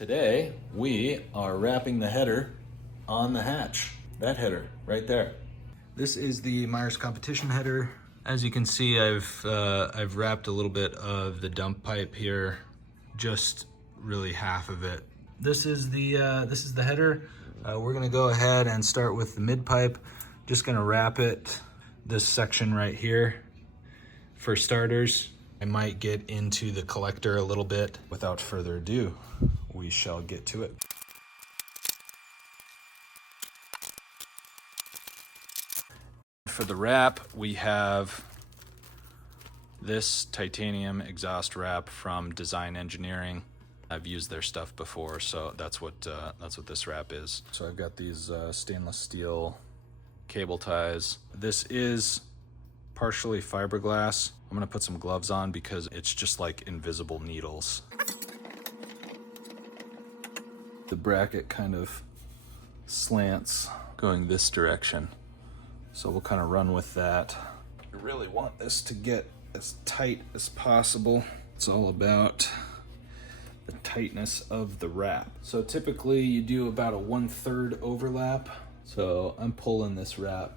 Today, we are wrapping the header on the hatch. That header right there. This is the Myers competition header. As you can see, I've wrapped a little bit of the dump pipe here, just really half of it. This is the header. We're gonna go ahead and start with the mid pipe. Just gonna wrap it, this section right here. For starters, I might get into the collector a little bit. Without further ado, we shall get to it. For the wrap, we have this titanium exhaust wrap from Design Engineering. I've used their stuff before, so that's what this wrap is. So I've got these stainless steel cable ties. This is partially fiberglass. I'm gonna put some gloves on because it's just like invisible needles. The bracket kind of slants going this direction, so we'll kind of run with that. You really want this to get as tight as possible. It's all about the tightness of the wrap. So typically you do about a 1/3 overlap. So I'm pulling this wrap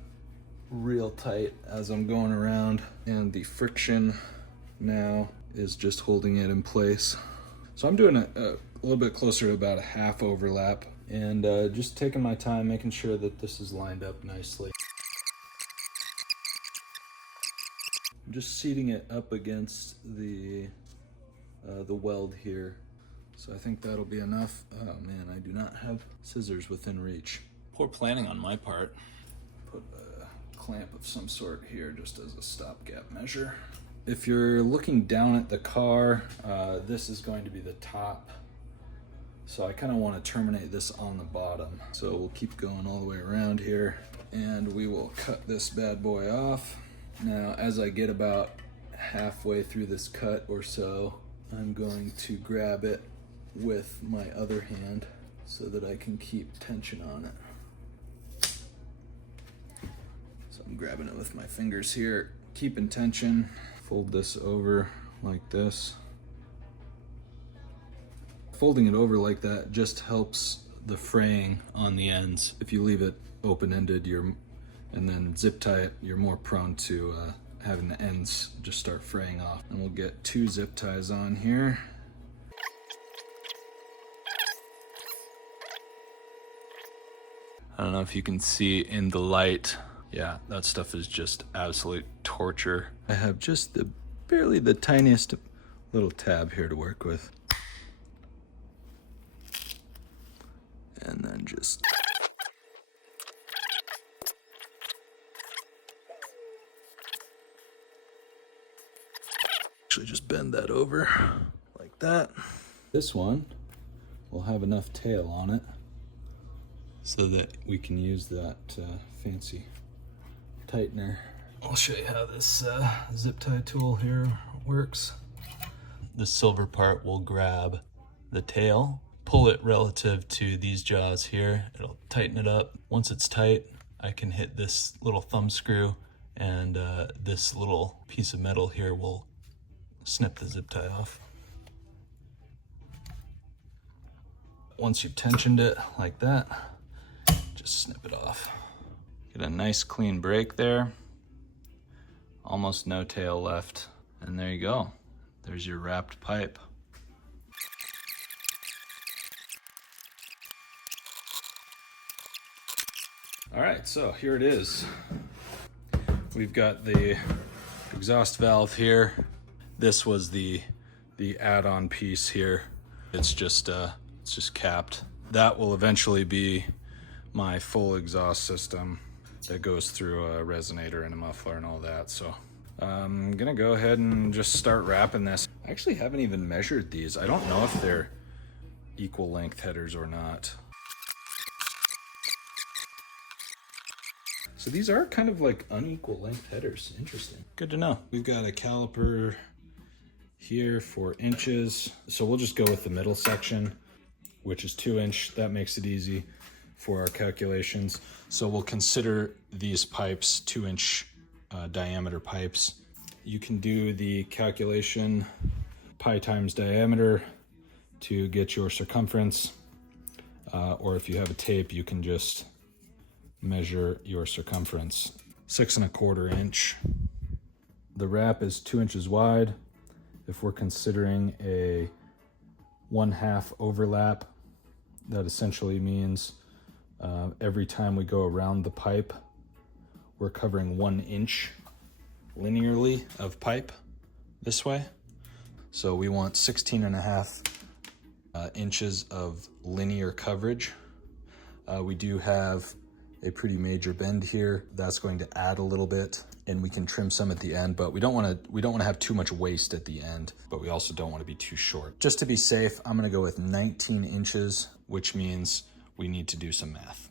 real tight as I'm going around, and the friction now is just holding it in place. So I'm doing a little bit closer to about a half overlap, and just taking my time, making sure that this is lined up nicely. I'm just seating it up against the weld here. So I think that'll be enough. Oh man, I do not have scissors within reach. Poor planning on my part. Put a clamp of some sort here just as a stopgap measure. If you're looking down at the car, this is going to be the top. So I kind of want to terminate this on the bottom. So we'll keep going all the way around here, and we will cut this bad boy off. Now, as I get about halfway through this cut or so, I'm going to grab it with my other hand so that I can keep tension on it. So I'm grabbing it with my fingers here, keeping tension. Fold this over like this. Folding it over like that just helps the fraying on the ends. If you leave it open-ended and then zip tie it, you're more prone to having the ends just start fraying off. And we'll get 2 zip ties on here. I don't know if you can see in the light. Yeah, that stuff is just absolute torture. I have just barely the tiniest little tab here to work with. And then just actually just bend that over like that. This one will have enough tail on it so that we can use that fancy tightener. I'll show you how this zip tie tool here works. The silver part will grab the tail, pull it relative to these jaws here. It'll tighten it up. Once it's tight, I can hit this little thumb screw, and this little piece of metal here will snip the zip tie off. Once you've tensioned it like that, just snip it off. Get a nice clean break there. Almost no tail left. And there you go. There's your wrapped pipe. All right, so here it is. We've got the exhaust valve here. This was the add-on piece here. It's just capped. That will eventually be my full exhaust system that goes through a resonator and a muffler and all that. So I'm gonna go ahead and just start wrapping this. I actually haven't even measured these. I don't know if they're equal length headers or not. So these are kind of like unequal length headers. Interesting. Good to know. We've got a caliper here for inches. So we'll just go with the middle section, which is 2 inch. That makes it easy for our calculations. So we'll consider these pipes 2 inch diameter pipes. You can do the calculation pi times diameter to get your circumference, or if you have a tape, you can just measure your circumference. 6¼ inch. The wrap is 2 inches wide. If we're considering a 1/2 overlap, that essentially means every time we go around the pipe, we're covering 1 inch linearly of pipe this way. So we want 16½ inches of linear coverage. We do have a pretty major bend here. That's going to add a little bit, and we can trim some at the end, but we don't want to have too much waste at the end, but we also don't want to be too short. Just to be safe, I'm going to go with 19 inches, which means we need to do some math.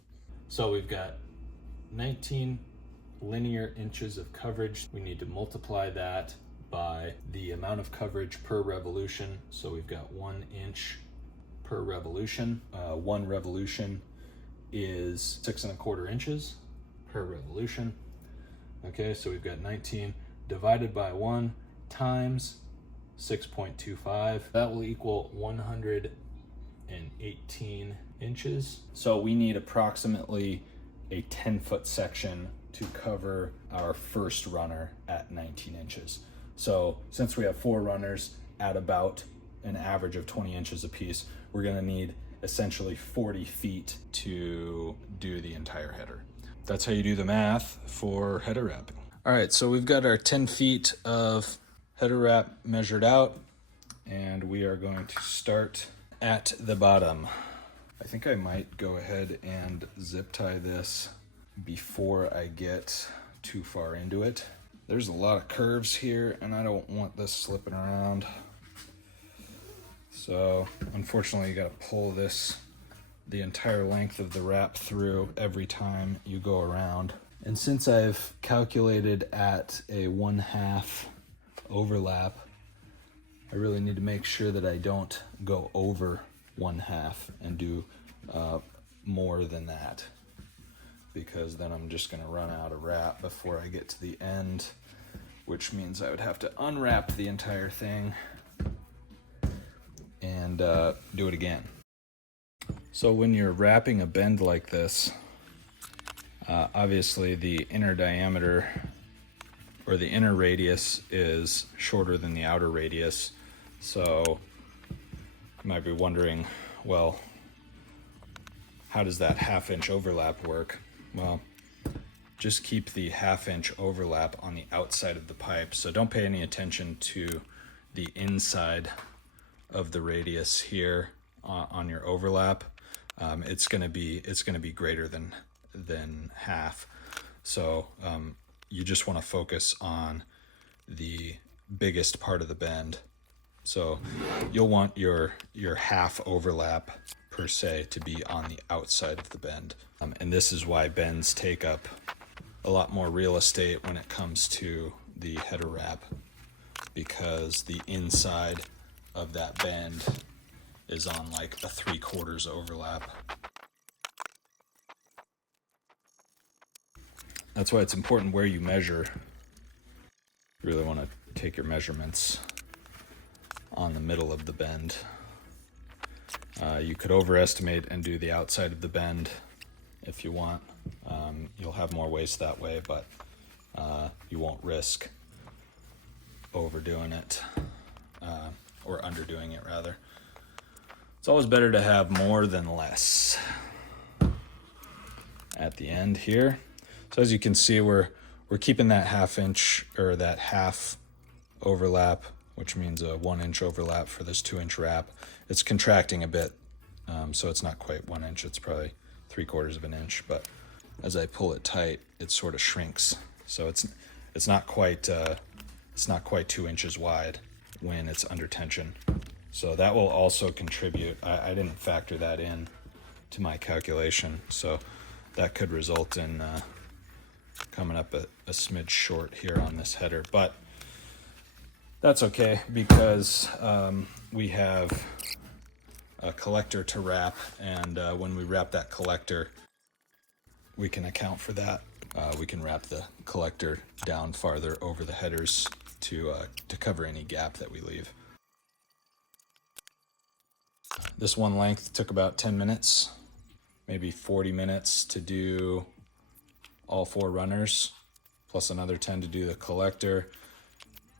So we've got 19 linear inches of coverage. We need to multiply that by the amount of coverage per revolution. So we've got 1 inch per revolution. 1 revolution is 6¼ inches per revolution. Okay, so we've got 19 divided by 1 times 6.25. That will equal 118 inches. So we need approximately a 10-foot section to cover our first runner at 19 inches. So since we have 4 runners at about an average of 20 inches apiece, we're gonna need essentially 40 feet to do the entire header. That's how you do the math for header wrapping. All right, so we've got our 10 feet of header wrap measured out, and we are going to start at the bottom. I think I might go ahead and zip tie this before I get too far into it. There's a lot of curves here, and I don't want this slipping around. So unfortunately, you gotta pull this the entire length of the wrap through every time you go around. And since I've calculated at a 1/2 overlap, I really need to make sure that I don't go over 1/2 and do more than that, because then I'm just gonna run out of wrap before I get to the end, which means I would have to unwrap the entire thing and do it again. So when you're wrapping a bend like this, obviously the inner diameter or the inner radius is shorter than the outer radius. So you might be wondering, well, how does that 1/2 inch overlap work? Well, just keep the 1/2 inch overlap on the outside of the pipe. So don't pay any attention to the inside of the radius here on your overlap. It's gonna be greater than 1/2. So you just want to focus on the biggest part of the bend. So you'll want your 1/2 overlap per se to be on the outside of the bend. And this is why bends take up a lot more real estate when it comes to the header wrap, because the inside of that bend is on like a 3/4 overlap. That's why it's important where you measure. You really want to take your measurements on the middle of the bend. You could overestimate and do the outside of the bend if you want. You'll have more waste that way, but you won't risk overdoing it, or underdoing it rather. It's always better to have more than less. At the end here, so as you can see, we're keeping that 1/2 inch or that 1/2 overlap, which means a 1 inch overlap for this 2 inch wrap. It's contracting a bit, so it's not quite 1 inch. It's probably 3/4 of an inch, but as I pull it tight, it sort of shrinks. So it's not quite 2 inches wide when it's under tension. So that will also contribute. I didn't factor that in to my calculation, so that could result in coming up a smidge short here on this header, but that's okay, because we have a collector to wrap, and when we wrap that collector, we can account for that. We can wrap the collector down farther over the headers to cover any gap that we leave. This one length took about 10 minutes, maybe 40 minutes to do all 4 runners, plus another 10 to do the collector.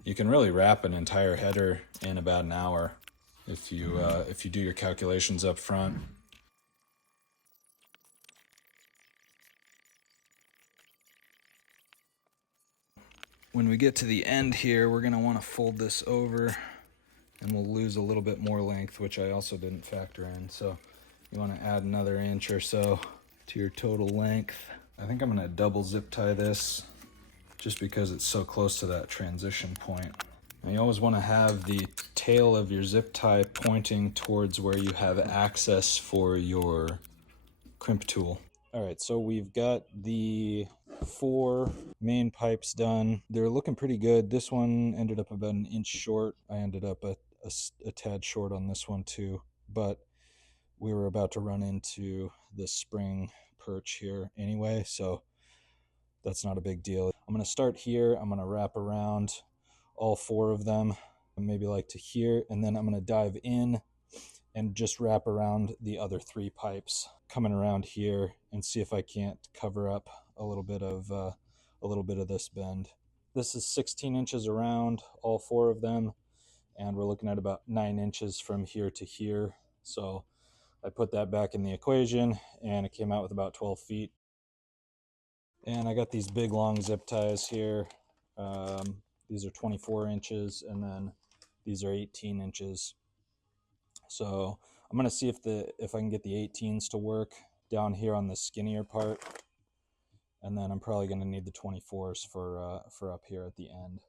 You can really wrap an entire header in about an hour if you do your calculations up front. When we get to the end here, we're going to want to fold this over, and we'll lose a little bit more length, which I also didn't factor in. So you want to add another inch or so to your total length. I think I'm going to double zip tie this just because it's so close to that transition point. And you always want to have the tail of your zip tie pointing towards where you have access for your crimp tool. All right, so we've got the 4 main pipes done. They're looking pretty good. This one ended up about an inch short. I ended up a tad short on this one too, but we were about to run into the spring perch here anyway, so that's not a big deal. I'm going to start here. I'm going to wrap around all 4 of them, maybe like to here, and then I'm going to dive in and just wrap around the other 3 pipes, coming around here, and see if I can't cover up a little bit of this bend. This is 16 inches around all 4 of them, and we're looking at about 9 inches from here to here. So I put that back in the equation, and it came out with about 12 feet. And I got these big long zip ties here. These are 24 inches, and then these are 18 inches. So I'm gonna see if I can get the 18s to work down here on the skinnier part, and then I'm probably gonna need the 24s for up here at the end.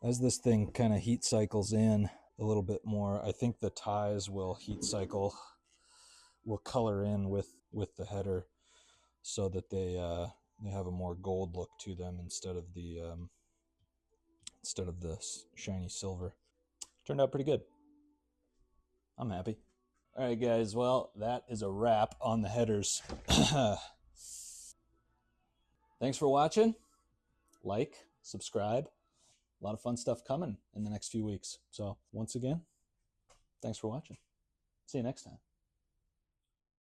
As this thing kind of heat cycles in a little bit more, I think the ties will will color in with the header, so that they have a more gold look to them instead of the shiny silver. Turned out pretty good. I'm happy. All right, guys. Well, that is a wrap on the headers. Thanks for watching. Like, subscribe. A lot of fun stuff coming in the next few weeks. So once again, thanks for watching. See you next time.